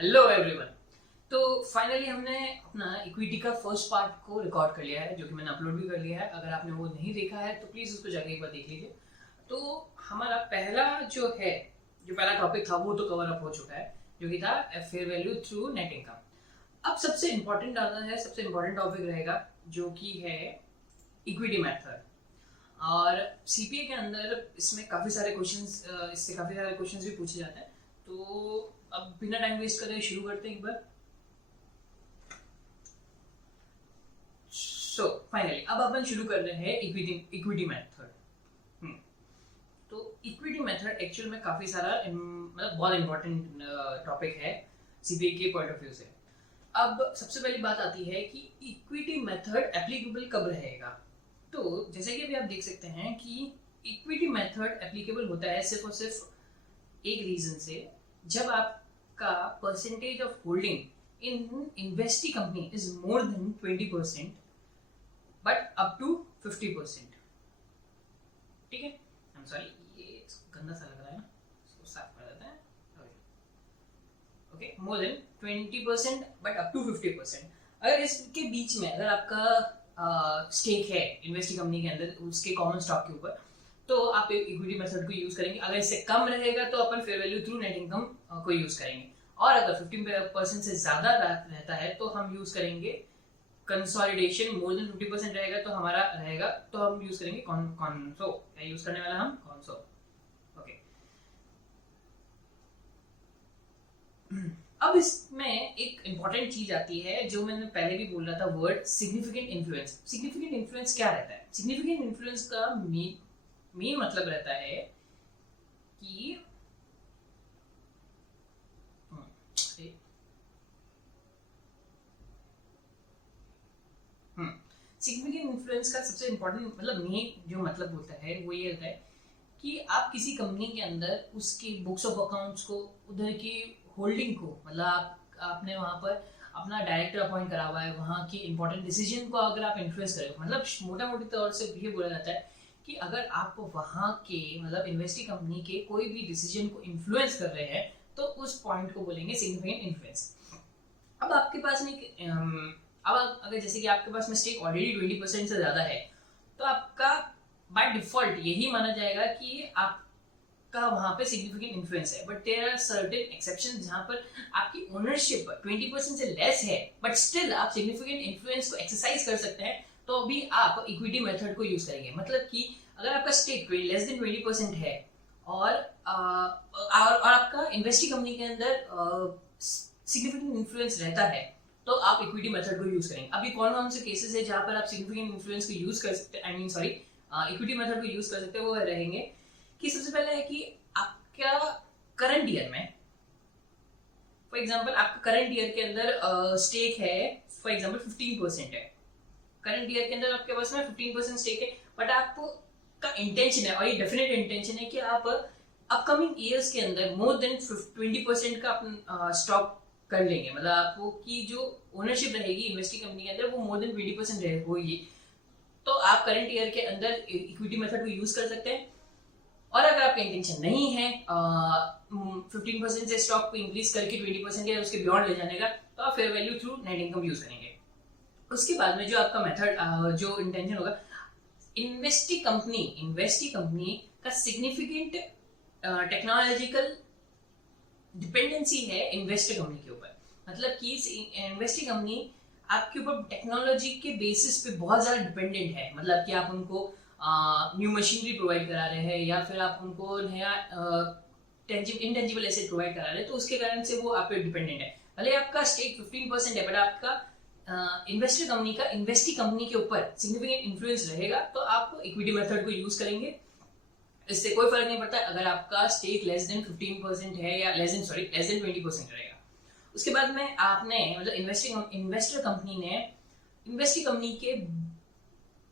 Hello everyone. तो finally हमने अपना इक्विटी का फर्स्ट पार्ट को रिकॉर्ड कर लिया है, जो कि मैंने अपलोड भी कर लिया है। अगर आपने वो नहीं देखा है तो प्लीज़ उसको जाके एक बार देख लीजिए। तो हमारा पहला जो है, जो पहला टॉपिक था वो तो कवर अप हो चुका है, जो कि था fair value through net income. अब सबसे इम्पोर्टेंट आता है, सबसे इम्पोर्टेंट टॉपिक रहेगा जो कि है इक्विटी मेथड। और सीपीए के अंदर इसमें काफ़ी सारे क्वेश्चंस, इससे काफ़ी सारे क्वेश्चंस भी पूछे जाते हैं। तो अब बिना टाइम वेस्ट करे शुरू करते हैं एक बार। सो फाइनली अब अपन शुरू कर रहे हैं इक्विटी मेथड। तो इक्विटी मेथड एक्चुअल में काफ़ी सारा मतलब बहुत इंपॉर्टेंट टॉपिक है सीपीए के पॉइंट ऑफ व्यू से। अब सबसे पहली बात आती है कि इक्विटी मेथड एप्लीकेबल कब रहेगा। तो जैसे कि अभी आप देख सकते हैं कि इक्विटी मेथड एप्लीकेबल होता है सिर्फ और सिर्फ एक रीजन से, जब आपका percentage of holding in investee company is more than 20% but up to 50%। ठीक है, आई एम सॉरी, ये गंदा सा लग रहा है ना, इसको साफ कर देते हैं। Okay, more than 20% but up to 50%। अगर इसके बीच में अगर आपका स्टेक है इन्वेस्टी कंपनी के अंदर उसके कॉमन स्टॉक के ऊपर, तो आप इक्विटी मेथड को यूज करेंगे। अगर इससे कम रहेगा तो अपन fair value through net income को यूज करेंगे। और अगर 15% से ज्यादा रहता है तो हम यूज करेंगे कंसोलिडेशन। मोर देन 50% रहेगा तो हमारा रहेगा, तो हम यूज करेंगे कॉन्सो। क्या यूज करने वाला हम? कॉन्सो। ओके, अब इसमें एक इंपॉर्टेंट चीज आती है जो मैंने पहले भी बोल रहा था, word significant influence. Significant influence क्या रहता है? सिग्निफिकेंट इन्फ्लुएंस का मेन मतलब रहता है कि सिग्निफिकेंट इन्फ्लुएंस का सबसे इंपॉर्टेंट मतलब मेन जो मतलब होता है वो ये होता है कि आप किसी कंपनी के अंदर उसकी बुक्स ऑफ अकाउंट्स को, उधर की होल्डिंग को, मतलब आपने वहाँ पर अपना डायरेक्टर अपॉइंट करा हुआ है, वहाँ की इंपॉर्टेंट डिसीजन को अगर आप इन्फ्लुएंस करें, मतलब मोटा मोटी तौर से ये बोला जाता है कि अगर आप वहाँ के मतलब इन्वेस्टी कंपनी के कोई भी डिसीजन को इन्फ्लुएंस कर रहे हैं तो उस पॉइंट को बोलेंगे सिग्निफिकेंट इन्फ्लुएंस। अब आपके पास में अब अगर जैसे कि आपके पास में स्टेक ऑलरेडी 20% से ज़्यादा है, तो आपका बाय डिफॉल्ट यही माना जाएगा कि आपका वहां पे सिग्निफिकेंट इन्फ्लुएंस है। But there are certain exception जहां पर आपकी ओनरशिप 20% से लेस है बट स्टिल आप सिग्निफिकेंट इन्फ्लुएंस को एक्सरसाइज कर सकते हैं, तो अभी आप इक्विटी मेथड को यूज करेंगे। मतलब कि अगर आपका स्टेक लेस देन 20% है और आपका इन्वेस्टी कंपनी के अंदर सिग्निफिकेंट इन्फ्लुएंस रहता है, तो आप इक्विटी मेथड को यूज करेंगे। अभी कौन कौन से केसेस है जहां पर आप सिग्निफिकेंट इन्फ्लुएंस को यूज कर सकते हैं, I mean sorry, equity method को यूज कर सकते हैं, वो रहेंगे कि सबसे पहले है कि आपका करंट ईयर में, फॉर एग्जांपल आपका करंट ईयर के अंदर स्टेक है, फॉर एग्जांपल 15% है। करंट ईयर के अंदर आपके पास में 15% स्टेक है, बट आपका इंटेंशन है और ये डेफिनेट इंटेंशन है कि आप अपकमिंग ईयर्स के अंदर मोर देन 20% का अपना स्टॉक कर लेंगे। मतलब आपको की जो ओनरशिप रहेगी इन्वेस्टी कंपनी के अंदर वो मोर देन 20% होगी, तो आप करंट ईयर के अंदर इक्विटी मेथड को यूज कर सकते हैं। और अगर आपका इंटेंशन नहीं है 15% से स्टॉक को इंक्रीज करके 20% या उसके बियॉन्ड ले जाने का, तो आप fair value through net income use करेंगे। उसके बाद में जो आपका मेथड जो इंटेंशन होगा, इन्वेस्टी कंपनी का सिग्निफिकेंट टेक्नोलॉजिकल डिपेंडेंसी है इन्वेस्टर कंपनी के ऊपर। मतलब कि इन्वेस्टी कंपनी आपके ऊपर टेक्नोलॉजी के बेसिस पे बहुत ज़्यादा डिपेंडेंट है। मतलब कि आप उनको न्यू मशीनरी प्रोवाइड करा रहे हैं या फिर आप उनको नया इंटेंजिबल एसेट प्रोवाइड करा रहे हैं, तो उसके कारण से वो आप पे डिपेंडेंट है। भले आपका स्टेक 15% है बट आपका इन्वेस्टर कंपनी का इन्वेस्टी कंपनी के ऊपर सिग्निफिकेंट इन्फ्लुएंस रहेगा, तो आप इक्विटी मेथड को यूज करेंगे। इससे कोई फर्क नहीं पड़ता अगर आपका स्टेक लेस देन 15% है या लेस देन 20% रहेगा। उसके बाद में आपने मतलब इन्वेस्टर कंपनी ने इन्वेस्टी कंपनी के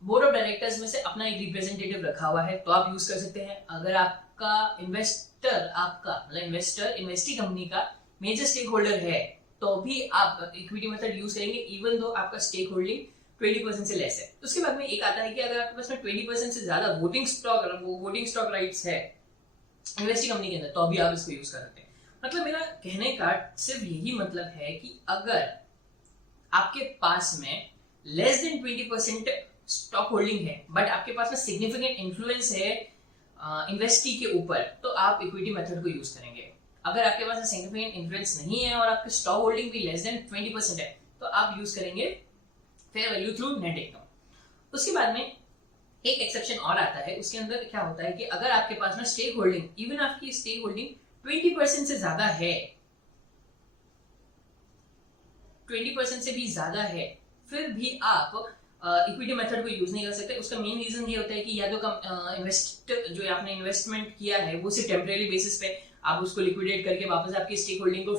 बोर्ड ऑफ डायरेक्टर्स में से अपना एक रिप्रेजेंटेटिव रखा हुआ है, तो आप यूज कर सकते हैं। अगर आपका इन्वेस्टर इन्वेस्टी कंपनी का मेजर स्टेक होल्डर है, तो भी आप इक्विटी मेथड यूज करेंगे इवन दो आपका स्टेक होल्डिंग 20% से लेस है। उसके बाद में एक आता है कि अगर आपके पास में 20% से ज्यादा वोटिंग स्टॉक राइट्स है इन्वेस्टी कंपनी के अंदर, तो अभी आप इसको यूज कर सकते हैं। मतलब मेरा कहने का सिर्फ यही मतलब है कि अगर आपके पास में लेस देन 20% स्टॉक होल्डिंग है बट आपके पास में सिग्निफिकेंट इन्फ्लुएंस है इन्वेस्टी के ऊपर, तो आप इक्विटी मेथड को यूज करेंगे। अगर आपके पास सिग्निफिकेंट इन्फ्लुएंस नहीं है और आपकी स्टॉक होल्डिंग भी लेस देन 20% है, तो आप यूज करेंगे fair value through net income. उसके बाद में एक एक्सेप्शन और आता है, उसके अंदर क्या होता है कि अगर आपके पास में स्टेक होल्डिंग, इवन आपकी स्टेक होल्डिंग 20% से ज्यादा है, 20% से भी ज्यादा है, फिर भी आप इक्विटी मेथड को यूज नहीं कर सकते। उसका मेन रीजन ये होता है कि या तो जो आपने इन्वेस्टमेंट किया है वो सिर्फ टेम्परेरी बेसिस पे आप उसको लिक्विडेट करके वापस आपकी स्टेक होल्डिंग को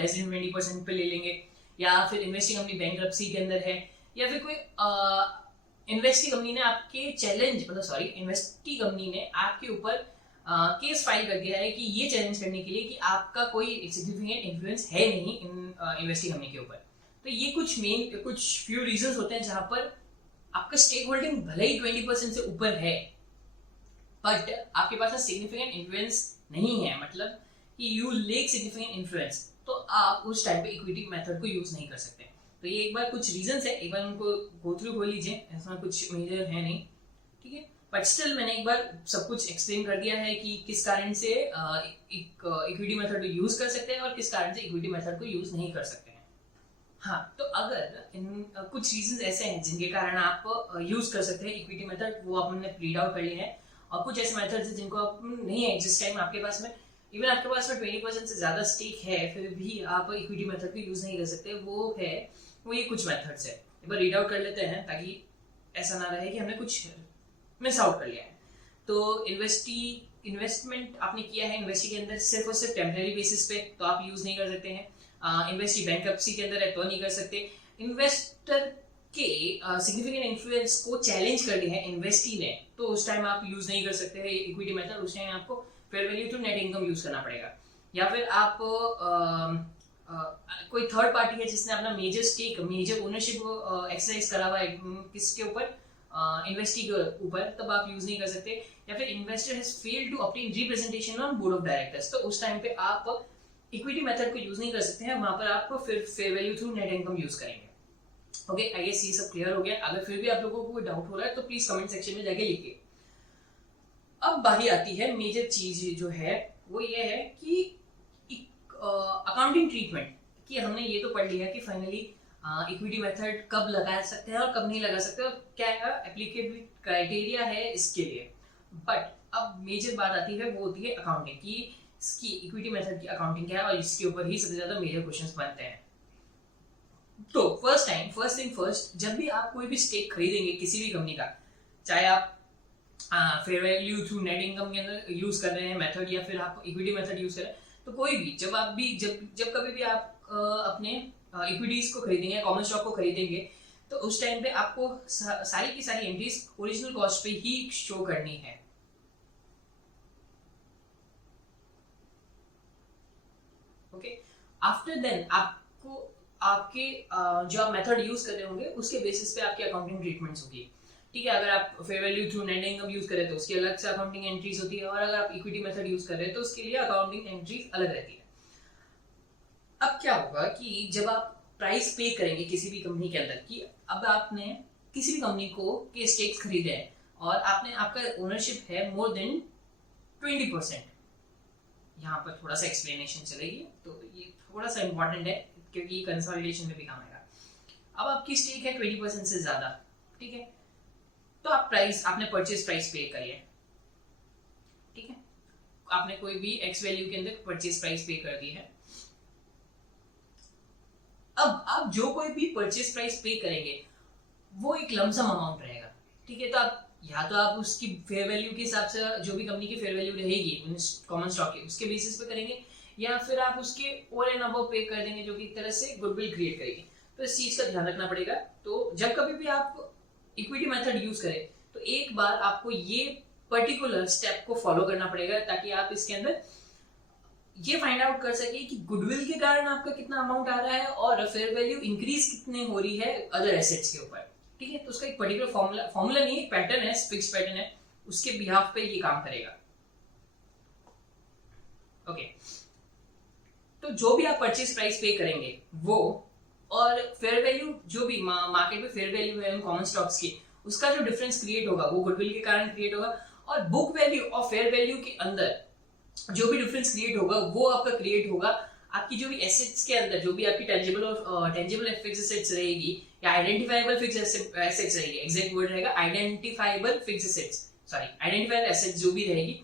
लेस देन 20% पे ले लेंगे, या फिर इन्वेस्टिंग कंपनी बैंकरप्सी के अंदर है, या फिर कोई इन्वेस्टी कंपनी ने आपके चैलेंज मतलब सॉरी इन्वेस्टी कंपनी ने आपके ऊपर केस फाइल कर दिया है कि ये चैलेंज करने के लिए कि आपका कोई सिग्निफिकेंट इन्फ्लुएंस है नहीं इन्वेस्टी कंपनी के ऊपर। तो ये कुछ फ्यू रीजंस होते हैं जहां पर आपका स्टेक होल्डिंग भले ही 20% से ऊपर है बट आपके पास सिग्निफिकेंट इन्फ्लुएंस नहीं है, मतलब कि यू लेक सिग्निफिकेंट इन्फ्लुएंस, तो आप उस टाइम पे इक्विटी मेथड को यूज नहीं कर सकते। तो ये एक बार कुछ रीजंस है, एक बार उनको गो थ्रू हो लीजिए, ऐसा कुछ मेजर है नहीं, ठीक है। बट स्टिल मैंने एक बार सब कुछ एक्सप्लेन कर दिया है कि किस कारण से इक्विटी मेथड को यूज कर सकते हैं और किस कारण से इक्विटी मेथड को यूज नहीं कर सकते हैं। हाँ, तो अगर इन कुछ रीजंस ऐसे हैं जिनके कारण आप यूज कर सकते हैं इक्विटी मेथड, वो आपने रीड आउट कर लिए हैं, और कुछ ऐसे मेथड्स हैं जिनको आप नहीं है जिस टाइम आपके पास में इवन आपके पास में 20% से ज्यादा स्टेक है फिर भी आप इक्विटी मेथड को यूज नहीं कर सकते। वो ये कुछ मेथड्स है, एक बार रीड आउट कर लेते हैं ताकि ऐसा ना रहे कि हमने कुछ मिस आउट कर लिया है। तो इन्वेस्टमेंट आपने किया है इन्वेस्टी के अंदर सिर्फ और सिर्फ टेम्परेरी बेसिस पे, तो आप यूज नहीं कर सकते हैं। इन्वेस्टी बैंकरप्सी के अंदर है तो नहीं कर सकते। इन्वेस्टर के सिग्निफिकेंट इन्फ्लुएंस को चैलेंज कर लिया है इन्वेस्टी ने, तो उस टाइम आप यूज नहीं कर सकते हैं इक्विटी मेथड, उस टाइम आपको fair value to net income use करना पड़ेगा। या फिर आप कोई थर्ड पार्टी है जिसने अपना मेजर ओनरशिप एक्सरसाइज करा हुआ है किसके ऊपर, इन्वेस्टी के ऊपर, तब आप यूज नहीं कर सकते। या फिर investor has failed to obtain representation on board of directors, तो उस टाइम पे आप इक्विटी मेथड को यूज नहीं कर सकते हैं, वहां पर आप फिर fair value through net income use करेंगे। ओके, आई गेस ये सब क्लियर हो गया। अगर फिर भी आप लोगों को कोई डाउट हो रहा है तो प्लीज कमेंट सेक्शन में जाके लिखिए। अब बारी आती है मेजर चीज जो है वो ये है कि अकाउंटिंग ट्रीटमेंट, कि हमने ये तो पढ़ लिया कि फाइनली इक्विटी मेथड कब लगा सकते हैं और कब नहीं लगा सकते और क्या एप्लीकेबल क्राइटेरिया है इसके लिए। बट अब मेजर बात आती है वो होती है अकाउंटिंग की, इसकी इक्विटी मेथड की अकाउंटिंग क्या है और इसके ऊपर ही सबसे ज्यादा मेजर क्वेश्चंस बनते हैं। तो फर्स्ट थिंग फर्स्ट, जब भी आप कोई भी स्टेक खरीदेंगे किसी भी कंपनी का, चाहे आप fair value through net income के अंदर यूज कर रहे हैं मेथड या फिर आप इक्विटी मेथड यूज कर रहे हैं, तो कोई भी जब कभी भी आप अपने इक्विटीज को खरीदेंगे, कॉमन स्टॉक को खरीदेंगे, तो उस टाइम पे आपको सारी की सारी एंट्रीज ओरिजिनल कॉस्ट पे ही शो करनी है। ओके, आफ्टर देन आपको आपके जो आप मेथड यूज कर रहे होंगे उसके बेसिस पे आपकी अकाउंटिंग ट्रीटमेंट्स होगी। ठीक है, अगर आप fair value through net income use करें तो उसकी अलग से अकाउंटिंग एंट्रीज होती है, और अगर आप इक्विटी मेथड यूज कर रहे हैं तो उसके लिए अकाउंटिंग एंट्रीज अलग रहती है। अब क्या होगा कि जब आप प्राइस पे करेंगे किसी भी कंपनी के अंदर, कि अब आपने किसी भी कंपनी को के स्टेक्स खरीदे हैं और आपका ओनरशिप है मोर देन 20%, यहाँ पर थोड़ा सा एक्सप्लेनेशन चलेगी, तो ये थोड़ा सा इंपॉर्टेंट है क्योंकि कंसोलिडेशन में भी काम आएगा। अब आपकी स्टेक है 20% से ज्यादा, ठीक है, तो आपने परचेज प्राइस पे करिए, ठीक है, आपने कोई भी एक्स वैल्यू के अंदर परचेज प्राइस पे कर दी है। अब आप जो कोई भी परचेज प्राइस पे करेंगे वो एक लमसम अमाउंट रहेगा, ठीक है, तो आप या तो आप उसकी फेयर वैल्यू के हिसाब से जो भी कंपनी की फेयर वैल्यू रहेगी कॉमन स्टॉक की उसके बेसिस पे करेंगे, या फिर आप उसके ओवर एंड अबव पे कर देंगे जो कि एक तरह से गुडविल क्रिएट करेगी। तो इस चीज का ध्यान रखना पड़ेगा। तो जब कभी भी आप इक्विटी मेथड यूज करें तो एक बार आपको ये पर्टिकुलर स्टेप को फॉलो करना पड़ेगा ताकि आप इसके अंदर ये फाइंड आउट कर सके कि गुडविल के कारण आपका कितना अमाउंट आ रहा है और फेयर वैल्यू इंक्रीज कितने हो रही है अदर एसेट्स के ऊपर, ठीक है। तो उसका एक पर्टिकुलर फॉर्मूला नहीं, एक पैटर्न है, फिक्स पैटर्न है, उसके बिहाफ पे ये काम करेगा। ओके, तो जो भी आप परचेज प्राइस पे करेंगे वो, और फेयर वैल्यू जो भी मार्केट में फेयर वैल्यू है कॉमन स्टॉक्स की, उसका जो डिफरेंस क्रिएट होगा वो गुडविल के कारण क्रिएट होगा, और बुक वैल्यू और फेयर वैल्यू के अंदर जो भी डिफरेंस क्रिएट होगा वो आपका क्रिएट होगा आपकी जो भी एसेट्स के अंदर, जो भी आपकी टेंजिबल फिक्स्ड एसेट्स रहेगी या आइडेंटिफाइबल फिक्स्ड एसेट्स रहेगी, एग्जैक्ट वर्ड रहेगा identifiable fixed assets, sorry identifiable assets जो भी रहेगी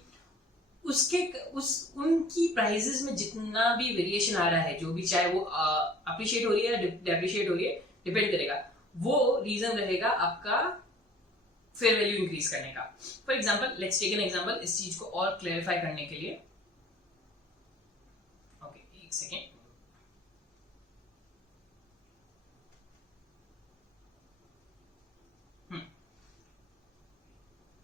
उसके उनकी प्राइसेस में जितना भी वेरिएशन आ रहा है, जो भी चाहे वो अप्रिशिएट हो रही है या डेप्रिशिएट हो रही है, डिपेंड करेगा, वो रीजन रहेगा आपका फेयर वैल्यू इंक्रीज करने का। For example let's take an example इस चीज को और क्लैरिफाई करने के लिए। ओके, एक सेकेंड।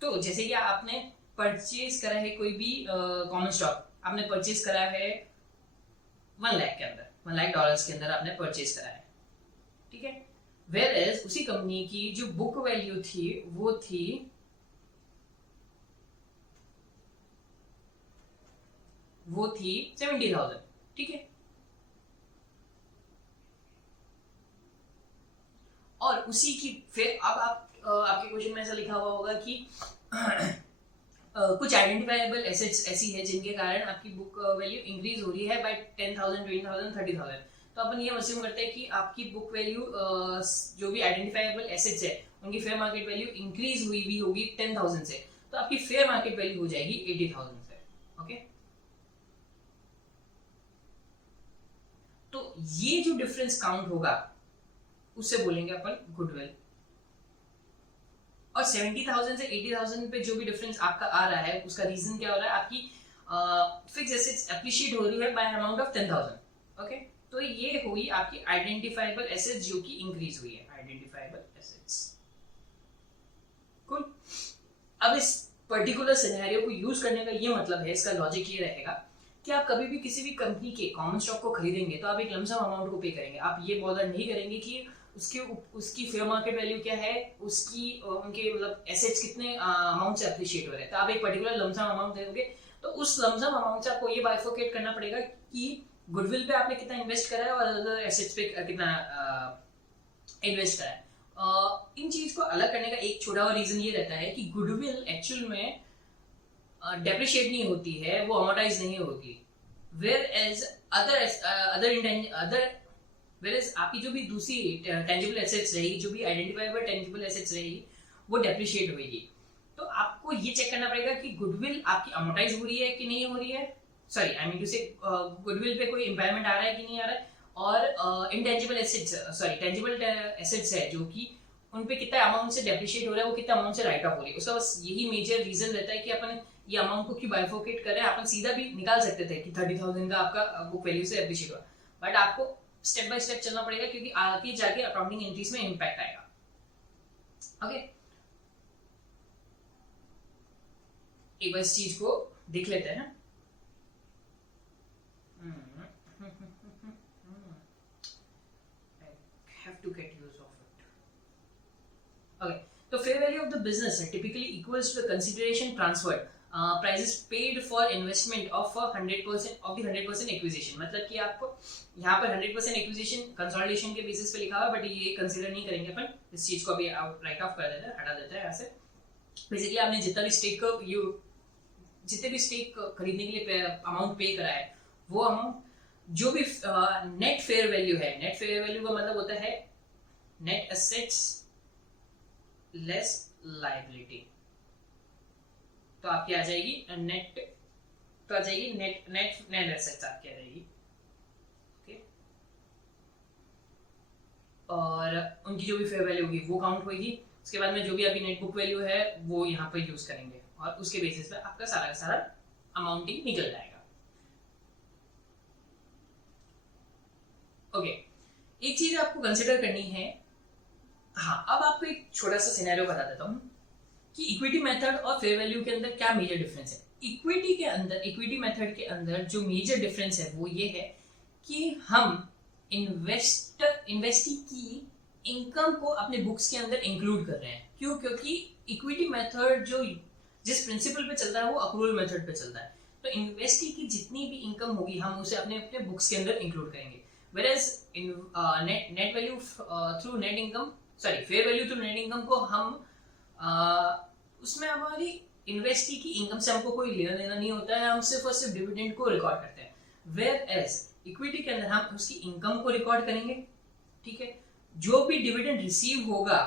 तो जैसे कि आपने परचेज करा है कोई भी कॉमन स्टॉक, आपने परचेज करा है 1 लाख के अंदर, $1 लाख के अंदर आपने परचेज करा है, ठीक है। वेयर एज उसी कंपनी की जो बुक वैल्यू थी वो थी $70,000, ठीक है। और उसी की फिर अब आप आपके क्वेश्चन में ऐसा लिखा हुआ होगा कि कुछ आइडेंटिफाइबल एसेट्स ऐसी है जिनके कारण आपकी बुक वैल्यू इंक्रीज हो रही है बाय 10,000, 20,000, 30,000। तो अपन ये अज्यूम करते हैं कि आपकी बुक वैल्यू जो भी आइडेंटिफाइबल एसेट्स है उनकी फेयर मार्केट वैल्यू इंक्रीज हुई भी होगी 10,000 से, तो आपकी फेयर मार्केट वैल्यू हो जाएगी 80,000 से। ओके, तो ये जो डिफरेंस काउंट होगा उससे बोलेंगे अपन गुडविल। और 70,000 से 80,000 पे जो भी डिफरेंस आपका आ रहा है उसका रीजन क्या हो रहा है, आपकी फिक्स एसेट्स एप्रिशिएट हो रही है बाय अमाउंट ऑफ 10,000। ओके, तो ये हुई आपकी आइडेंटिफाइबल एसेट्स जो कि इंक्रीज हुई है, आइडेंटिफाइबल एसेट्स। कूल। अब इस पर्टिकुलर सिनेरियो को यूज करने का ये मतलब है, इसका लॉजिक ये रहेगा कि आप कभी भी किसी भी कंपनी के कॉमन स्टॉक को खरीदेंगे तो आप एक लमसम अमाउंट को पे करेंगे, आप ये बॉदर नहीं करेंगे कि उसकी फेयर मार्केट वैल्यू क्या है, उसकी उनके मतलब एसेट्स कितने अमाउंट से अप्रिशिएट हो रहे हैं, तो आप एक पर्टिकुलर लमसम अमाउंट दोगे, तो उस लमसम अमाउंट से आपको ये बाइफोकेट करना पड़ेगा कि गुडविल पे आपने कितना इन्वेस्ट करा है और अदर एसेट्स पे कितना इन्वेस्ट करा है। इन चीज को अलग करने का एक छोटा और रीजन ये रहता है कि गुडविल एक्चुअल में डेप्रिशिएट नहीं होती है, वो अमोर्टाइज नहीं होती, वेयर एज अदर आपकी जो भी दूसरी टेंजिबल एसेट्स रहेगी, जो भी आइडेंटिफाइबल टेंजिबल एसेट्स रहेगी, वो डेप्रिशिएट होगी। तो आपको ये चेक करना पड़ेगा कि गुडविल आपकी अमोर्टाइज हो रही है कि नहीं हो रही है, सॉरी आई मीन टू से गुडविल पे कोई इंपायरमेंट आ रहा है कि नहीं आ रहा है, और intangible assets sorry tangible assets है जो कि उन पे कितना अमाउंट से डेप्रिशिएट हो रहा है, वो कितना अमाउंट से राइट ऑफ हो रही है, उसका बस यही मेजर रीजन रहता है कि अपन ये अमाउंट को क्यों बाइफोकेट कर रहे हैं। अपन सीधा भी निकाल सकते थे कि 30,000 का आपका बुक वैल्यू से एप्रिशिएट हुआ, बट आपको स्टेप बाय स्टेप चलना पड़ेगा क्योंकि आगे जाके अकाउंटिंग एंट्रीज में इंपैक्ट आएगा। ओके, एक बार इस चीज को देख लेते हैं। have to get use of it. Okay, so fair value of the business typically equals to the consideration transferred, prices paid for investment of 100% of the 100% acquisition। मतलब कि आपको यहाँ पर 100% एक्विजिशन कंसोलिडेशन के बेसिस पे लिखा हुआ है, बट ये कंसीडर नहीं करेंगे अपन, इस चीज को अभी राइट ऑफ कर देते हैं, हटा देते हैं यहाँ से। बेसिकली आपने जितने भी स्टेक खरीदने के लिए अमाउंट पे करा है, वो अमाउंट जो भी नेट फेयर वैल्यू है, नेट फेयर वैल्यू का मतलब होता है नेट एसेट्स लेस लायबिलिटी, तो आपकी आ जाएगी नेट, तो आ जाएगी नेट एसेट्स आपकी आ जाएगी। ओके, और उनकी जो भी फेयर वैल्यू होगी वो काउंट होगी, उसके बाद में जो भी आपकी नेट बुक वैल्यू है वो यहाँ पर यूज करेंगे और उसके बेसिस पे आपका सारा का सारा अमाउंटिंग निकल जाएगा। ओके, एक चीज आपको कंसिडर करनी है। हाँ, अब आपको एक छोटा सा सिनेरियो बता देता हूँ कि इक्विटी मेथड और फेयर वैल्यू के अंदर क्या मेजर डिफरेंस है। इक्विटी मेथड के अंदर जो मेजर डिफरेंस है वो ये है कि हम इन्वेस्टी की इनकम को अपने बुक्स के अंदर इंक्लूड कर रहे हैं। क्यों? क्योंकि इक्विटी मेथड जो जिस प्रिंसिपल पे चलता है वो अक्रूवल मेथड पे चलता है। तो इन्वेस्टी की जितनी भी इनकम होगी हम उसे अपने अपने बुक्स के अंदर इंक्लूड करेंगे। Whereas in net value through net income, sorry, fair value through net income को हम उसमें हमारी इन्वेस्टी की इनकम से हमको कोई लेना देना नहीं होता है, हम सिर्फ और सिर्फ डिविडेंड को रिकॉर्ड करते हैं। वेयर एज इक्विटी के अंदर हम उसकी इनकम को रिकॉर्ड करेंगे, ठीक है। जो भी डिविडेंड रिसीव होगा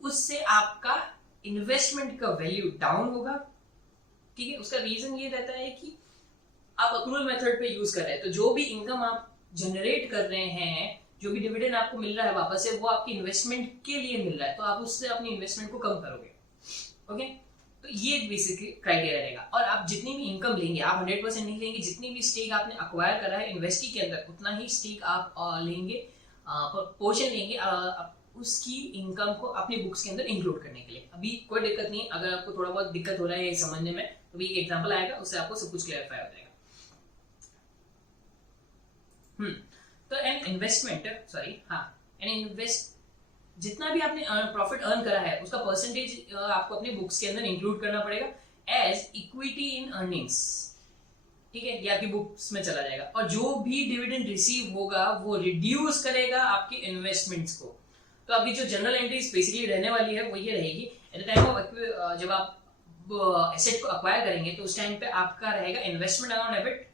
उससे आपका इन्वेस्टमेंट का वैल्यू डाउन होगा, ठीक है। उसका रीजन ये रहता है कि आप अक्रूवल मेथड पे यूज कर रहे हैं, तो जो भी इनकम आप जनरेट कर रहे हैं, जो भी डिविडेंड आपको मिल रहा है वापस से, वो आपकी इन्वेस्टमेंट के लिए मिल रहा है, तो आप उससे अपनी इन्वेस्टमेंट को कम करोगे, ओके। तो ये बेसिकली क्राइटेरिया रहेगा। और आप जितनी भी इनकम लेंगे, आप 100% नहीं लेंगे, जितनी भी स्टेक आपने अक्वायर करा है इन्वेस्टी के अंदर उतना ही स्टेक आप लेंगे, पोर्शन लेंगे उसकी इनकम को अपनी बुक्स के अंदर इंक्लूड करने के लिए। अभी कोई दिक्कत नहीं, अगर आपको थोड़ा बहुत दिक्कत हो रहा है ये समझने में, तो भी एक एग्जांपल आएगा, उससे आपको सब कुछ क्लियरिफाई हो जाएगा। तो एन इन्वेस्टमेंट, सॉरी, हाँ, एन इन्वेस्ट, जितना भी आपने प्रॉफिट अर्न करा है उसका परसेंटेज आपको अपने बुक्स के अंदर इंक्लूड करना पड़ेगा एज इक्विटी इन अर्निंग्स, ठीक है। ये आपकी बुक्स में चला जाएगा। और जो भी डिविडेंड रिसीव होगा वो रिड्यूस करेगा आपके इन्वेस्टमेंट्स को। तो अभी जो जनरल एंट्रीज बेसिकली रहने वाली है वो ये रहेगी, एट द टाइम ऑफ जब आप एसेट को अक्वायर करेंगे तो उस टाइम पे आपका रहेगा investment amount debit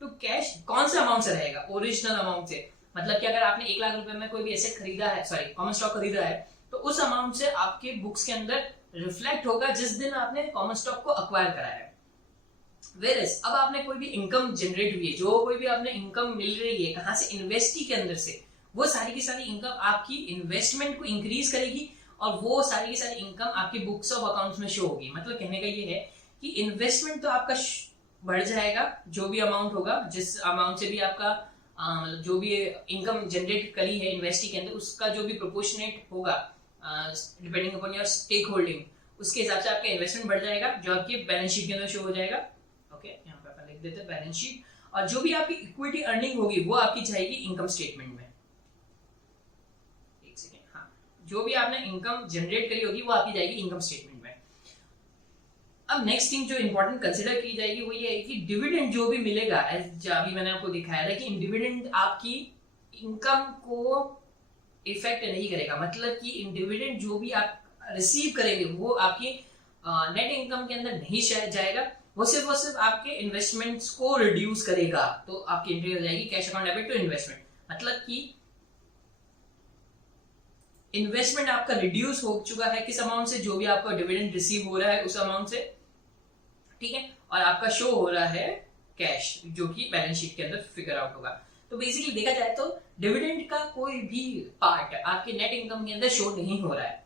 to cash. कौन से अमाउंट से रहेगा? ओरिजिनल अमाउंट से। मतलब कि अगर आपने 1 लाख रुपए में कोई भी एसेट खरीदा है, सॉरी कॉमन स्टॉक खरीदा है, तो उस अमाउंट से आपके बुक्स के अंदर रिफ्लेक्ट होगा जिस दिन आपने कॉमन स्टॉक को अक्वायर करा है। वेयरएज अब आपने कोई भी इनकम जनरेट हुई है, जो कोई भी आपने इनकम मिल रही है कहां से, इन्वेस्टी के अंदर से, वो सारी की सारी इनकम आपकी इन्वेस्टमेंट को इंक्रीज करेगी और वो सारी की सारी इनकम आपकी बुक्स ऑफ अकाउंट्स में शो होगी। मतलब कहने का ये है कि इन्वेस्टमेंट तो आपका बढ़ जाएगा, जो भी अमाउंट होगा, जिस अमाउंट से भी आपका जो भी इनकम जनरेट करी है इन्वेस्टी के अंदर, उसका जो भी प्रोपोर्शनेट होगा depending upon your stake holding, उसके हिसाब से आपका इन्वेस्टमेंट बढ़ जाएगा, जो आपकी बैलेंस शीट के अंदर शो हो जाएगा। ओके, यहाँ पे अपन लिख देते हैं बैलेंस शीट। और जो भी आपकी इक्विटी अर्निंग होगी वो आपकी जाएगी इनकम स्टेटमेंट में। एक सेकेंड, हाँ, जो भी आपने इनकम जनरेट करी होगी वो आपकी जाएगी इनकम स्टेटमेंट में। अब नेक्स्ट थिंग जो इंपॉर्टेंट कंसिडर की जाएगी वो ये है कि डिविडेंड जो भी मिलेगा, अभी मैंने आपको दिखाया था कि डिविडेंड आपकी इनकम को इफेक्ट नहीं करेगा। मतलब कि इन डिविडेंड जो भी आप रिसीव करेंगे वो आपकी नेट इनकम के अंदर नहीं जाएगा, वो सिर्फ आपके इन्वेस्टमेंट्स को रिड्यूस करेगा। तो आपकी एंट्री हो जाएगी cash account debit to investment. मतलब कि इन्वेस्टमेंट आपका रिड्यूस हो चुका है किस अमाउंट से, जो भी आपका डिविडेंड रिसीव हो रहा है उस अमाउंट से, ठीक है। और आपका शो हो रहा है कैश, जो कि बैलेंस शीट के अंदर फिगर आउट होगा। तो बेसिकली देखा जाए तो डिविडेंड का कोई भी पार्ट आपके नेट इनकम के अंदर शो नहीं हो रहा है।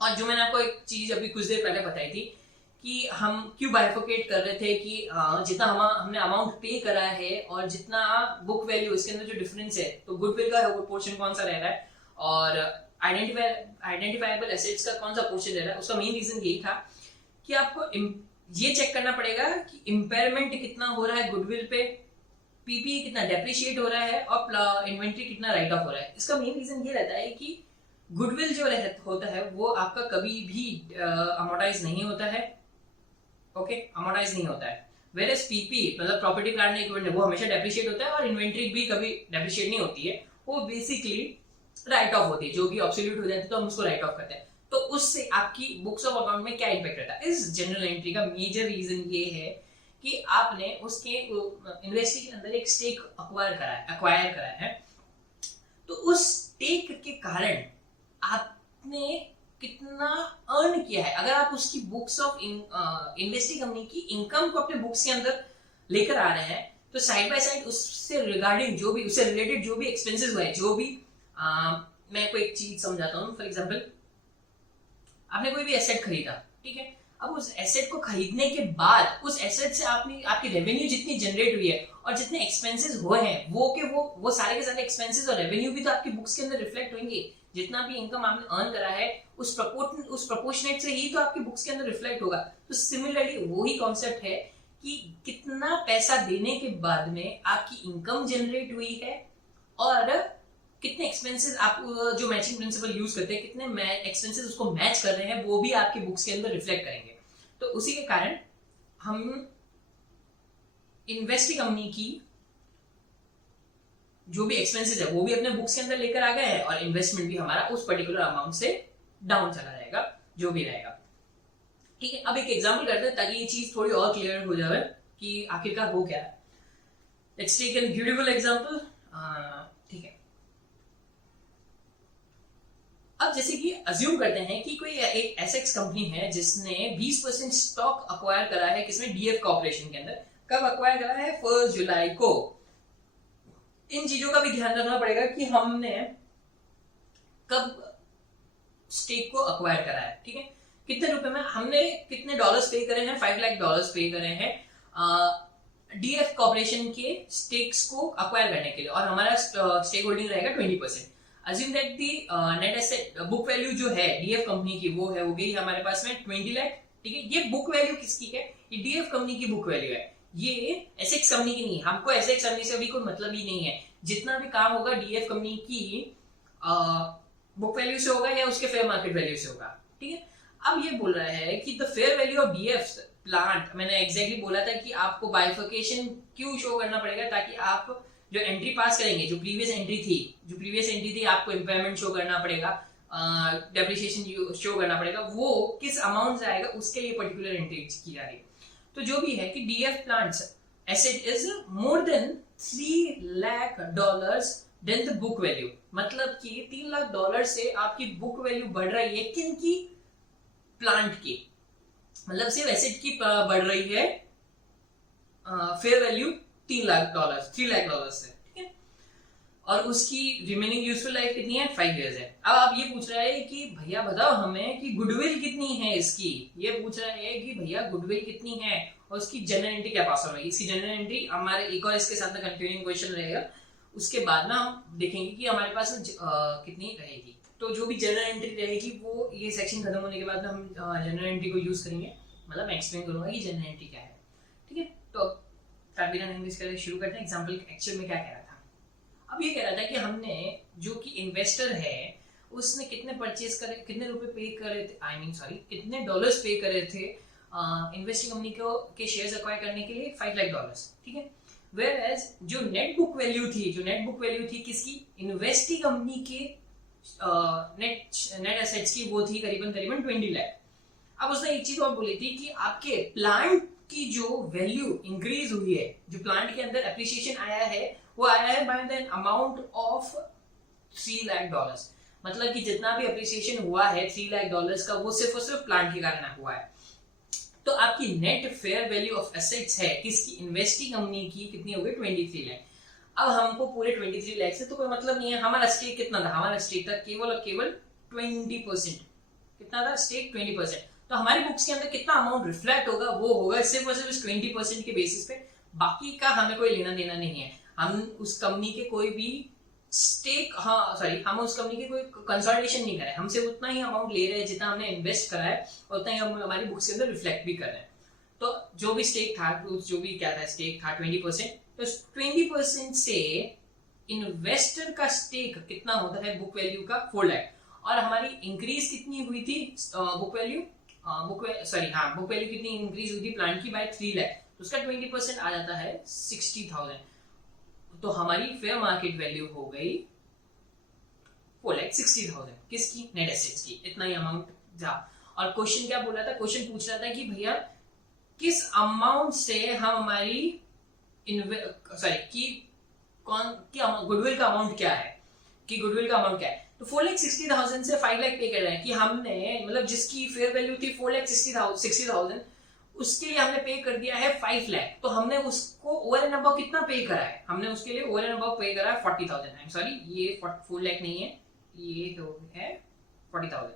और जो मैंने आपको एक चीज अभी कुछ देर पहले बताई थी कि हम क्यों बाइफोकेट कर रहे थे कि जितना हमने अमाउंट पे करा है और जितना बुक वैल्यू, इसके अंदर जो डिफरेंस है, तो गुडविल का पोर्शन कौन सा रह रहा है और आइडेंटिफाइबल एसेट्स का कौन सा पोर्शन रह रहा है, उसका मेन रीजन यही था कि आपको ये चेक करना पड़ेगा कि इंपेयरमेंट कितना हो रहा है गुडविल पे, पीपी कितना डेप्रिशिएट हो रहा है और इन्वेंट्री कितना राइट ऑफ हो रहा है। इसका मेन रीजन ये रहता है कि गुडविल जो होता है वो आपका कभी भी अमोर्टाइज नहीं होता है, ओके, अमोर्टाइज नहीं होता है। वेयरएज पीपी मतलब प्रॉपर्टी प्लांट एंड इक्विपमेंट, वो हमेशा डेप्रिशिएट होता है और इन्वेंट्री भी कभी डेप्रिशिएट नहीं होती है, वो बेसिकली राइट ऑफ होती है, जो कि ऑब्सोल्यूट हो जाती है तो हम उसको राइट ऑफ करते हैं। तो उससे आपकी बुक्स ऑफ अकाउंट में क्या इम्पैक्ट रहता है? इस जनरल एंट्री का मेजर रीजन ये है कि आपने उसके इन्वेस्टी के अंदर एक स्टेक अक्वायर करा है, तो उस स्टेक के कारण आपने कितना अर्न किया है, अगर आप उसकी बुक्स ऑफ इन्वेस्टिंग कंपनी की इनकम को अपने बुक्स के अंदर लेकर आ रहे हैं, तो साइड बाय साइड उससे रिगार्डिंग जो भी, उससे रिलेटेड जो भी एक्सपेंसेस हुए, जो भी मैं कोई एक चीज समझाता हूँ। फॉर एग्जांपल, आपने कोई भी एसेट खरीदा, ठीक है। अब उस एसेट को खरीदने के बाद उस एसेट से आपकी रेवेन्यू जितनी जनरेट हुई है और जितने एक्सपेंसेस हुए हैं वो सारे के सारे एक्सपेंसेस और रेवेन्यू भी तो आपकी बुक्स के अंदर रिफ्लेक्ट होंगे। जितना भी इनकम आपने अर्न करा है उस प्रोपोर्शनेट से ही तो आपकी बुक्स के अंदर रिफ्लेक्ट होगा। तो सिमिलरली वही कॉन्सेप्ट है कि कितना पैसा देने के बाद में आपकी इनकम जनरेट हुई है और कितने एक्सपेंसेस आप जो मैचिंग प्रिंसिपल यूज करते हैं, कितने एक्सपेंसेस उसको मैच कर रहे हैं, वो भी आपके बुक्स के अंदर रिफ्लेक्ट करेंगे। तो उसी के कारण हम इन्वेस्टिंग कंपनी की जो भी एक्सपेंसेस है वो भी अपने बुक्स के अंदर लेकर आ गए हैं और इन्वेस्टमेंट भी हमारा उस पर्टिकुलर अमाउंट से डाउन चला जाएगा जो भी रहेगा। ठीक है, अब एक एग्जांपल करते हैं ताकि ये चीज थोड़ी और क्लियर हो जाए कि आखिरकार हो क्या है। Let's take an beautiful example. ठीक है, अब जैसे कि अज्यूम करते हैं कि कोई एक एसेक्स कंपनी है जिसने 20% स्टॉक अक्वायर करा है किसमें, डीएफ कॉर्पोरेशन के अंदर। कब अक्वायर करा है, 1 जुलाई को। इन चीजों का भी ध्यान रखना पड़ेगा कि हमने कब स्टेक को अक्वायर करा है। ठीक है, कितने रुपए में, हमने कितने डॉलर्स पे करे हैं, 5 लाख डॉलर्स पे करे हैं डीएफ कॉर्पोरेशन के स्टेक्स को अक्वायर करने के लिए, और हमारा स्टेक होल्डिंग रहेगा 20%। Assume that the net asset book value जो है डीएफ कंपनी की वो है, हो गई हमारे पास में 20 लाख। ठीक है, ये बुक वैल्यू किसकी है, ये डीएफ कंपनी की बुक वैल्यू है, ये एसेक्स कंपनी की नहीं। हमको एसेक्स कंपनी से अभी कोई मतलब ही नहीं है। जितना भी काम होगा डीएफ कंपनी की बुक वैल्यू से होगा या उसके फेयर मार्केट वैल्यू से होगा। ठीक है, अब ये बोल रहा है कि the fair value of DF plant, मैंने एग्जैक्टली बोला था कि आपको बाइफर्केशन क्यों शो करना पड़ेगा, ताकि आप जो एंट्री पास करेंगे, जो प्रीवियस एंट्री थी आपको इम्पेयरमेंट शो करना पड़ेगा, डेप्रिसिएशन शो करना पड़ेगा, वो किस अमाउंट से आएगा उसके लिए पर्टिकुलर एंट्री की जा रही है। तो जो भी है कि DF plants asset is more than 3 lakh dollars than the book value, मतलब कि 3 लाख डॉलर से आपकी बुक वैल्यू बढ़ रही है, किनकी, प्लांट की, मतलब सिर्फ एसेट की बढ़ रही है फेयर वैल्यू 3 लाख डॉलर से। ठीक है, और उसकी रिमेनिंग यूजफुल लाइफ कितनी है, 5 इयर्स है। अब आप ये पूछ रहे हैं कि भैया बताओ हमें कि गुडविल कितनी है इसकी, ये पूछ रहे हैं कि भैया गुडविल कितनी है और उसकी जनरल एंट्री क्या पास हो रही है। इसकी जनरल एंट्री हमारे एक और इसके साथ में कंटिन्यूइंग क्वेश्चन रहेगा, उसके बाद ना हम देखेंगे कि हमारे पास कितनी रहेगी। तो जो भी जनरल एंट्री रहेगी वो ये सेक्शन खत्म होने के बाद हम जनरल एंट्री को यूज करेंगे, मतलब मैं एक्सप्लेन करूंगा कि जनरल एंट्री क्या है। ठीक है, तो बिना इंग्लिश करके शुरू करते हैं। एग्जांपल एक्चुअल में क्या कह रहा था, अब ये कह रहा था कि हमने जो कि इन्वेस्टर है उसने कितने परचेज करे, कितने रुपए पे करे थे, कितने डॉलर्स पे करे थे इन्वेस्टिंग कंपनी को के शेयर्स एक्वायर करने के लिए, 5 लाख डॉलर्स। ठीक है, वेयर एज जो नेट बुक वैल्यू थी किसकी, इन्वेस्टिंग कंपनी के नेट एसेट्स की, वो थी करीबन 20 लाख। अब उसने एक चीज और बोली थी कि आपके प्लांट की जो वैल्यू इंक्रीज हुई है, जो प्लांट के अंदर एप्रिसिएशन आया है, वो आया है by the amount of 3 lakh dollars, मतलब कि जितना भी एप्रिसिएशन हुआ है 3 लाख डॉलर्स का, वो सिर्फ और सिर्फ प्लांट के कारण हुआ है। तो आपकी net fair value of assets है किसकी, इन्वेस्टिंग कंपनी की, कितनी हो गई, 23 लाख। अब हमको पूरे 23 लाख से तो कोई मतलब नहीं है। हमारा स्टेक कितना था, हमारा स्टेक था केवल और केवल 20%। कितना था स्टेक, 20%। तो हमारी बुक्स के अंदर कितना अमाउंट रिफ्लेक्ट होगा, वो होगा सिर्फ और सिर्फ इस 20% के बेसिस पे, बाकी का हमें कोई लेना देना नहीं है। हम उस कंपनी के कोई भी स्टेक, हम उस कंपनी के कोई कंसोलिडेशन नहीं कर रहे, हम सिर्फ उतना ही अमाउंट ले रहे हैं जितना हमने इन्वेस्ट करा है, और उतना ही हम हमारी बुक्स के अंदर रिफ्लेक्ट भी कर रहे हैं। तो जो भी स्टेक था, जो भी क्या था, स्टेक था 20%, तो 20% से इन्वेस्टर का स्टेक कितना होता है बुक वैल्यू का, 4 लाख। और हमारी इंक्रीज कितनी हुई थी बुक वैल्यू कितनी इंक्रीज हुई थी प्लांट की, बाय 3 लाख, तो उसका 20% आ जाता है 60,000। तो हमारी फेयर मार्केट वैल्यू हो गई 4,60,000 किसकी, नेट एसेट्स की, इतना ही अमाउंट था। और क्वेश्चन क्या बोल रहा था, क्वेश्चन पूछ रहा था कि भैया किस अमाउंट से हम हमारी गुडविल का अमाउंट क्या है, तो 4,60,000 से 5 लाख पे कर रहे हैं कि हमने, मतलब जिसकी फेयर वैल्यू थी 4,60,000, उसके लिए हमने पे कर दिया है 5 लाख। तो हमने उसको ओवर एंड अबव कितना पे करा है, हमने उसके लिए ओवर एंड अबव पे करा है 40,000। आई एम सॉरी, ये 4 लाख नहीं है, ये तो है 40,000।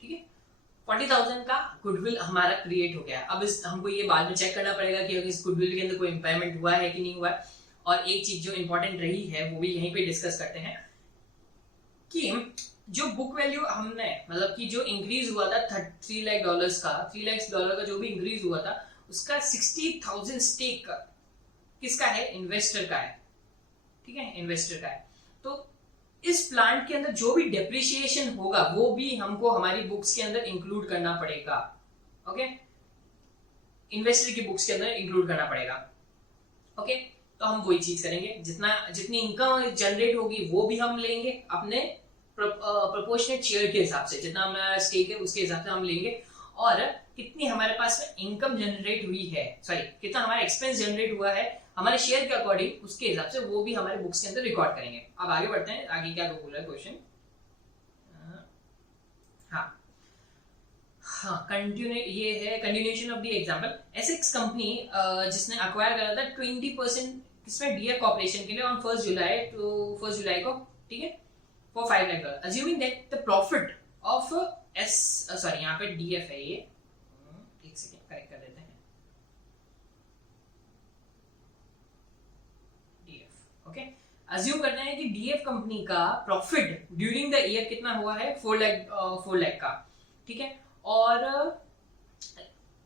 ठीक है, 40,000 का गुडविल हमारा क्रिएट हो गया। अब हमको ये बाद में चेक करना पड़ेगा कि इस गुडविल के अंदर कोई इम्पेयरमेंट हुआ है कि नहीं हुआ है। और एक चीज जो इंपॉर्टेंट रही है वो भी यहीं पे डिस्कस करते हैं कि जो बुक वैल्यू हमने, मतलब कि जो इंक्रीज हुआ था 3 लाख डॉलर्स का, 3 लाख डॉलर का जो भी इंक्रीज हुआ था, उसका 60,000 स्टेक किसका है, इन्वेस्टर का है। ठीक है, इन्वेस्टर का है। तो इस प्लांट के अंदर जो भी डेप्रिसिएशन होगा वो भी हमको हमारी बुक्स के अंदर इंक्लूड करना पड़ेगा। ओके, इन्वेस्टर की बुक्स के अंदर इंक्लूड करना पड़ेगा। ओके, तो हम वही चीज करेंगे, जितनी इनकम जनरेट होगी वो भी हम लेंगे अपने प्रोपोर्शनेट शेयर के हिसाब से, जितना हमारा स्टेक है उसके हिसाब से हम लेंगे, और कितनी हमारे पास में इनकम जनरेट हुई है, सॉरी कितना हमारा एक्सपेंस जनरेट हुआ है हमारे शेयर के अकॉर्डिंग, उसके हिसाब से वो भी हमारे बुक्स के अंदर रिकॉर्ड करेंगे। अब आगे बढ़ते हैं, आगे क्या बोल रहा है क्वेश्चन। हाँ, ये है continuation of the example. Essex company जिसने अक्वायर करा था 20% किसमें, डीएफ कॉर्पोरेशन के लिए ऑन 1 जुलाई को, ठीक है, for $5 lakh, assuming that the profit of sorry यहाँ पे डीएफ है ये, एक सेकेंड करेक्ट कर देते हैं, डीएफ। ओके, अज्यूम करते हैं कि डीएफ कंपनी का प्रॉफिट ड्यूरिंग द ईयर कितना हुआ है, 4 लाख का, ठीक है, और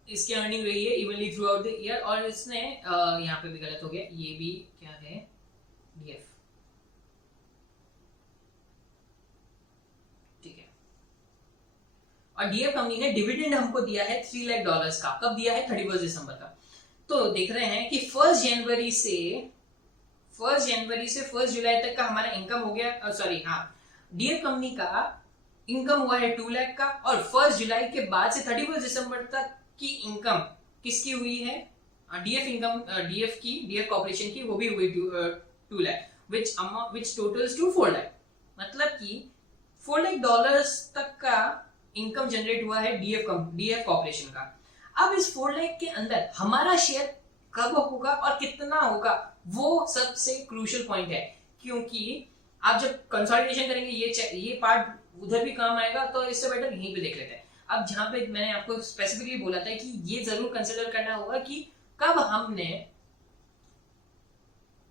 इसकी अर्निंग रही है evenly through out the year, और इसने यहाँ पे भी गलत हो गया, ये भी क्या है, डीएफ, ठीक है, और डीएफ कंपनी ने डिविडेंड हमको दिया है $3 लाख का, कब दिया है, 31 दिसंबर का। तो देख रहे हैं कि 1 जनवरी से 1 जुलाई तक का हमारा इनकम हो गया, सॉरी हाँ, डीएफ कंपनी का इनकम हुआ है 2 लाख का, और 1 जुलाई के बाद से 31 दिसंबर तक की इनकम किसकी हुई है, डीएफ इनकम, डीएफ कॉर्पोरेशन की, वो भी हुई 2 lakh, which totals to 4 lakh, मतलब कि $4 लाख तक का इनकम जनरेट हुआ है डीएफ कॉर्पोरेशन का। अब इस 4 लाख के अंदर हमारा शेयर कब होगा और कितना होगा, वो सबसे क्रूशियल पॉइंट है, क्योंकि आप जब कंसोलिडेशन करेंगे ये पार्ट उधर भी काम आएगा, तो इससे बेटर यहीं पे देख लेते हैं। अब जहां पे मैंने आपको स्पेसिफिकली बोला था कि ये जरूर कंसिडर करना होगा कि कब हमने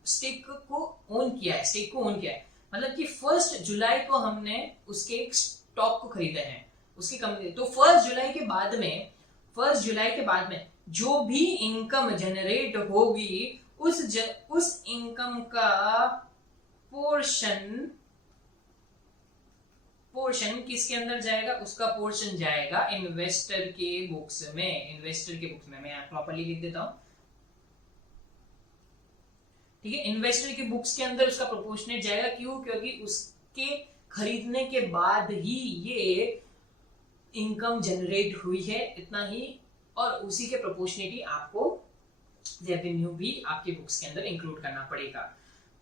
स्टेक को ओन किया है, मतलब कि 1 जुलाई को हमने उसके स्टॉक को खरीदा है उसकी कंपनी, तो 1 जुलाई के बाद में जो भी इनकम जनरेट होगी उस इनकम का पोर्शन किसके अंदर जाएगा, उसका पोर्शन जाएगा इन्वेस्टर के बुक्स में, मैं प्रॉपर्ली लिख देता हूं, ठीक है, इन्वेस्टर के बुक्स के अंदर उसका प्रोपोर्शनेट जाएगा, क्यों, क्योंकि उसके खरीदने के बाद ही ये इनकम जनरेट हुई है, इतना ही, और उसी के प्रोपोर्शनेटली आपको रेवेन्यू भी आपके बुक्स के अंदर इंक्लूड करना पड़ेगा।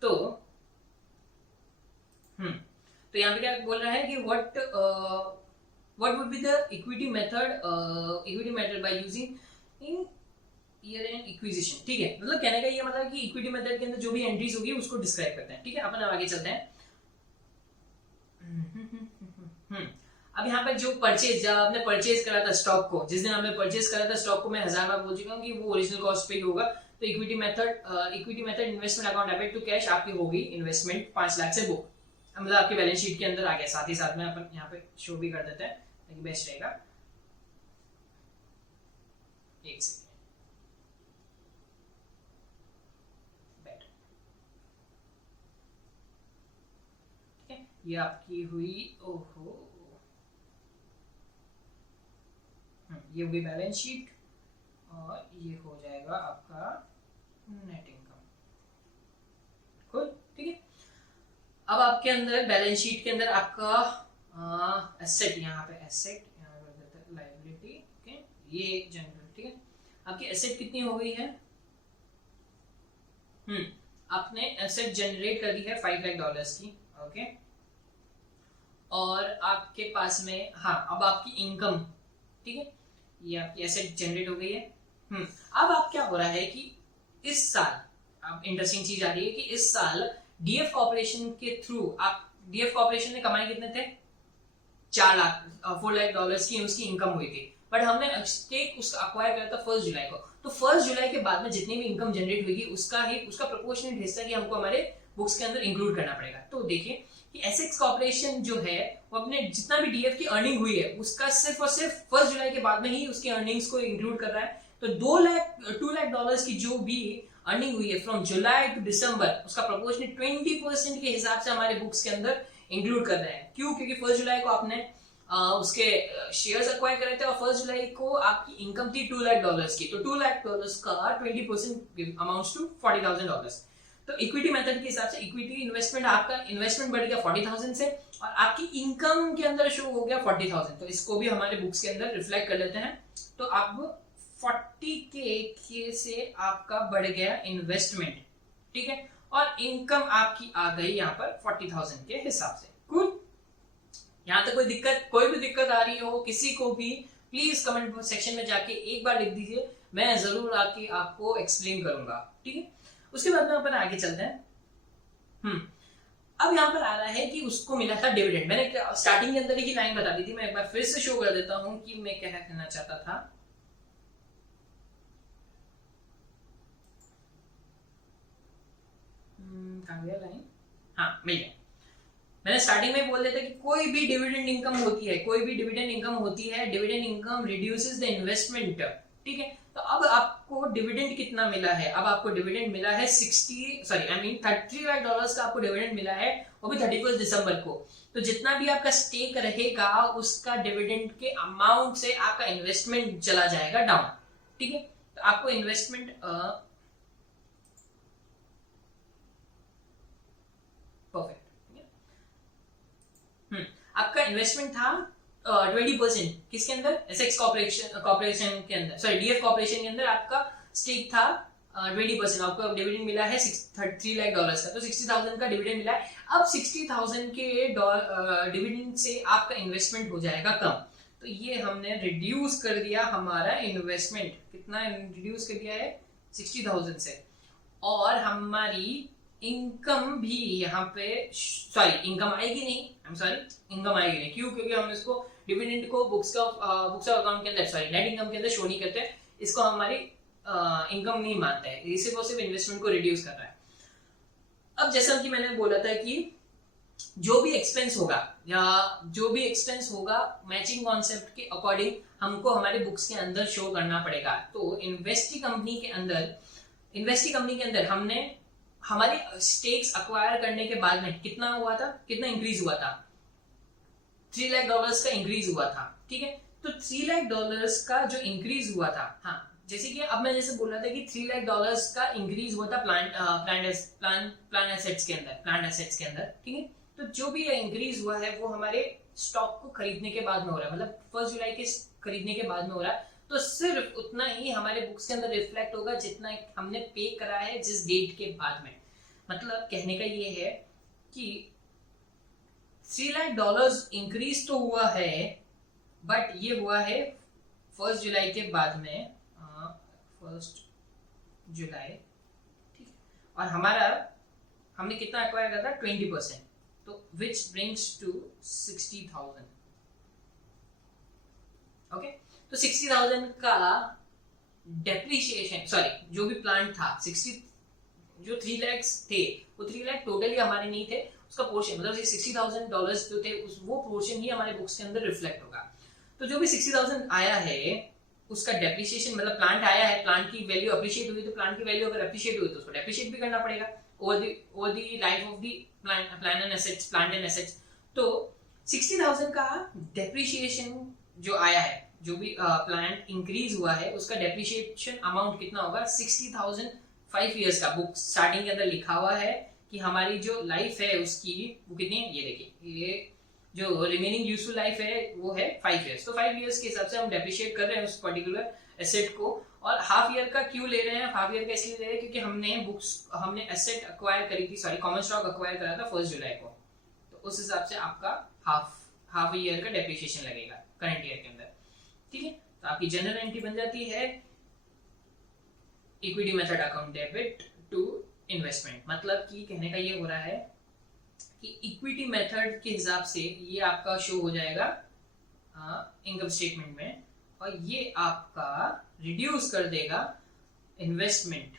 तो यहाँ पे क्या बोल रहा है कि what would be the equity method by using in year and acquisition, ठीक है, मतलब कहने का ये मतलब कि इक्विटी मेथड के अंदर जो भी एंट्रीज होगी उसको डिस्क्राइब करते हैं, ठीक है, अपन आगे चलते हैं। अब यहाँ पे जो जब आपने परचेज करा था स्टॉक को, जिस दिन आपने परचेज करा था स्टॉक को, मैं 1000 बार बोल चुका हूँ कि वो ओरिजिनल कॉस्ट पे ही होगा, तो equity method investment account debit to cash आपकी होगी इन्वेस्टमेंट 5 लाख से बुक, मतलब आपके बैलेंस शीट के अंदर आ गया, साथ ही साथ में अपन यहाँ पे शो भी कर देते हैं ताकि बेस्ट रहेगा। एक सेकेंड, ठीक है, ये आपकी हुई, ओहो, ये होगी बैलेंस शीट, और ये हो जाएगा आपका नेट इनकम, cool, ठीक है। अब आपके अंदर बैलेंस शीट के अंदर आपका एसेट, यहाँ पे एसेट, यहाँ पे लायबिलिटी, ओके, ये जनरल, ठीक है, आपकी एसेट कितनी हो गई है, आपने एसेट जनरेट कर दी है $5 लाख की, ओके, और आपके पास में, हाँ, अब आपकी इनकम, ठीक है, ये आपकी एसेट जनरेट हो गई है। अब आप क्या हो रहा है कि इस साल, अब इंटरेस्टिंग चीज आ रही है कि इस साल डीएफ कॉर्पोरेशन के थ्रू डीएफ कॉर्पोरेशन ने कमाई कितने थे, $4 लाख की उसकी इनकम हुई थी, बट हमने स्टेक उसका अक्वायर करा था 1 जुलाई को, तो 1 जुलाई के बाद में जितनी भी इनकम जनरेट होगी उसका प्रोपोर्शनेट हिस्सा ही हमको हमारे बुक्स के अंदर इंक्लूड करना पड़ेगा। तो देखिए कि एसेक्स कॉर्पोरेशन जो है वो अपने जितना भी डीएफ की अर्निंग हुई है उसका सिर्फ और सिर्फ 1 जुलाई के बाद में ही उसकी अर्निंग्स को इंक्लूड कर रहा है, तो $2 लाख की जो भी अर्निंग हुई है फ्रॉम जुलाई टू दिसंबर उसका प्रोपोर्शनेट 20% के हिसाब से हमारे बुक्स के अंदर इंक्लूड कर रहे हैं। क्यों? क्योंकि 1 जुलाई को आपने उसके शेयर्स अक्वायर करे थे और 1 जुलाई को आपकी इनकम थी $2 लाख की, तो $2 लाख का 20% अमाउंट्स टू $40,000। तो इक्विटी मेथड के हिसाब से इक्विटी इन्वेस्टमेंट, आपका इन्वेस्टमेंट बढ़ गया 40,000 से और आपकी इनकम के अंदर शो हो गया 40,000। तो इसको भी हमारे बुक्स के अंदर रिफ्लेक्ट कर लेते हैं। तो अब 40K से आपका बढ़ गया इन्वेस्टमेंट, ठीक है, और इनकम आपकी आ गई यहाँ पर 40,000 के हिसाब से। कूल, यहाँ तक कोई भी दिक्कत आ रही हो किसी को भी, प्लीज कमेंट सेक्शन में जाके एक बार लिख दीजिए, मैं जरूर आके आपको एक्सप्लेन करूंगा, ठीक है। उसके बाद में अपन आगे चलते हैं। अब यहाँ पर आ रहा है कि उसको मिला था डिविडेंड। मैंने स्टार्टिंग के अंदर ही लाइन बता दी थी, मैं एक बार फिर से शो कर देता हूं कि मैं क्या कहना चाहता था। कहाँ गया लाइन? हाँ, मिल गया। मैंने स्टार्टिंग में बोल दिया था कि कोई भी डिविडेंड इनकम होती है, कोई भी डिविडेंड इनकम होती है, dividend income reduces the investment, ठीक है। तो अब आपको डिविडेंड कितना मिला है? अब आपको डिविडेंड मिला है $33 लाख का आपको डिविडेंड मिला है, वो भी 31 दिसंबर को। तो जितना भी आपका स्टेक रहेगा उसका डिविडेंड के अमाउंट से आपका इन्वेस्टमेंट चला जाएगा डाउन, ठीक है। तो आपको इन्वेस्टमेंट परफेक्ट, आपका इन्वेस्टमेंट था 20%, किसके अंदर? एसेक्स कॉर्पोरेशन के अंदर, सॉरी DF कॉर्पोरेशन के अंदर आपका स्टेक था 20%। आपको डिविडेंड मिला है $33 लाख का, तो 60,000 का डिविडेंड मिला है। अब 60,000 के डिविडेंड से आपका इन्वेस्टमेंट हो जाएगा कम, तो ये हमने रिड्यूस कर दिया हमारा इन्वेस्टमेंट। कितना रिड्यूस कर दिया है? 60,000 से। और हमारी इनकम भी यहाँ पे, इनकम आएगी नहीं, क्यों? क्योंकि हम इसको डिविडेंड को बुक्स ऑफ अकाउंट के अंदर, नेट इनकम के अंदर शो नहीं करते, इसको हमारी इनकम नहीं मानते हैं, ये सिर्फ इन्वेस्टमेंट को रिड्यूस कर रहा है। अब जैसा कि मैंने बोला था कि जो भी एक्सपेंस होगा मैचिंग कॉन्सेप्ट के अकॉर्डिंग हमको हमारे बुक्स के अंदर शो करना पड़ेगा। तो इन्वेस्टी कंपनी के अंदर हमने हमारे स्टेक्स अक्वायर करने के बाद में कितना इंक्रीज हुआ था? $3 लाख का इंक्रीज हुआ था, ठीक है। तो $3 लाख का जो इंक्रीज हुआ था, हाँ, जैसे कि अब मैं जैसे बोल रहा था कि $3 लाख का इंक्रीज हुआ था प्लांट एसेट्स के अंदर, ठीक है। तो जो भी इंक्रीज हुआ है वो हमारे स्टॉक को खरीदने के बाद में हो रहा है, मतलब 1 जुलाई के खरीदने के बाद में हो रहा है। तो सिर्फ उतना ही हमारे बुक्स के अंदर रिफ्लेक्ट होगा जितना हमने पे करा है जिस डेट के बाद में। मतलब कहने का ये है कि $3 लाख इंक्रीज तो हुआ है, बट ये हुआ है 1 जुलाई के बाद में, 1 जुलाई, ठीक है। और हमने कितना एक्वायर करा था? 20%, तो विच ब्रिंग्स टू 60,000, ओके। तो 60,000 का डेप्रिसिएशन, जो भी प्लांट था, 3 लाख थे, वो 3 लाख टोटली हमारे नहीं थे, उसका पोर्शन, मतलब $60,000 जो थे वो पोर्शन ही हमारे बुक्स के अंदर रिफ्लेक्ट होगा। तो जो भी 60,000 आया है उसका डेप्रिसिएशन, मतलब प्लांट आया है, प्लांट की वैल्यू अप्रिशिएट हुई, तो प्लांट की वैल्यू अगर अप्रिशिएट हुई तो उसको डेप्रिशिएट भी करना पड़ेगा over the life of the plant and assets. तो 60,000 का डेप्रिसिएशन जो आया है, जो भी प्लांट इंक्रीज हुआ है, उसका डेप्रिसिएशन अमाउंट कितना होगा? 60,000 5 इयर्स का। बुक स्टार्टिंग के अंदर लिखा हुआ है कि हमारी जो लाइफ है उसकी वो कितनी है, ये देखिए, ये जो रिमेनिंग यूजफुल लाइफ है वो है 5 इयर्स। तो 5 इयर्स के हिसाब से हम डेप्रिशिएट कर रहे हैं उस पर्टिकुलर एसेट को। और हाफ ईयर का क्यों ले रहे हैं? हाफ ईयर का इसलिए ले रहे हैं क्योंकि हमने एसेट अक्वायर करी थी, कॉमन स्टॉक अक्वायर करा था 1 जुलाई को, तो उस हिसाब से आपका हाफ ईयर का डेप्रिशिएशन लगेगा करंट ईयर के अंदर, ठीक है। तो आपकी जनरल एंट्री बन जाती है equity method account debit to investment. मतलब कि कहने का ये हो रहा है कि इक्विटी मेथड के हिसाब से ये आपका शो हो जाएगा इनकम स्टेटमेंट में, और ये आपका रिड्यूस कर देगा इन्वेस्टमेंट,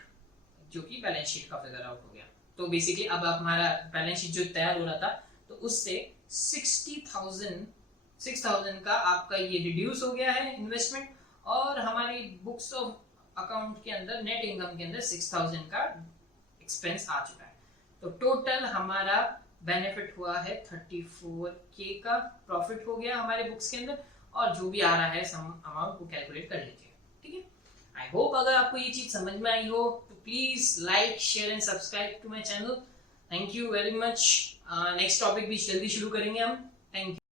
जो कि बैलेंस शीट का फिगर आउट हो गया। तो बेसिकली अब हमारा बैलेंस शीट जो तैयार हो रहा था, तो उससे 6,000 का आपका ये रिड्यूस हो गया है इन्वेस्टमेंट, और हमारी बुक्स ऑफ अकाउंट के अंदर नेट इनकम के अंदर 6,000 का एक्सपेंस आ चुका है। तो टोटल हमारा बेनिफिट हुआ है 34K का, प्रॉफिट हो गया हमारे बुक्स के अंदर, और जो भी आ रहा है सम अमाउंट वो कैलकुलेट कर लीजिए, ठीक है। आई होप अगर आपको ये चीज समझ में आई हो तो please like share and subscribe to my channel. Thank you very much. Next topic भी जल्दी शुरू करेंगे हम। Thank you.